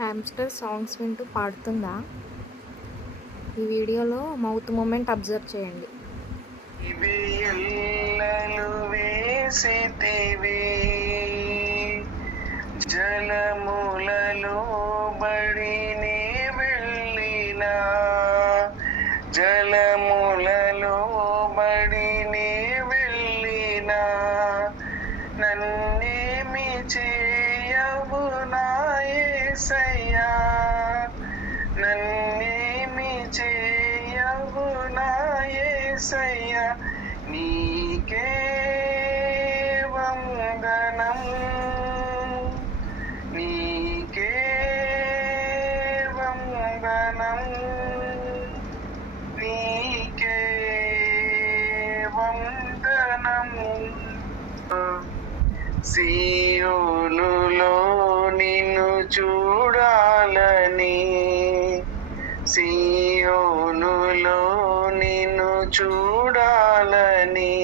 Hamster songs వింటూ పాడుతుందా? ఈ వీడియోలో మౌత్ మూమెంట్ అబ్జర్వ్ చేయండి. జలములలో బడిని వెళ్ళినా, జలములలో బడిని వెళ్ళినా, నన్నేమి చేయవు నా యేసయ్యా, నన్నేమి చేయవు నా యేసయ్యా, నీకే వందనం, నీకే వందనం, నీకే వందనం. సియోనులో నిన్ను చూడాలని, సియోనులో నిన్ను చూడాలని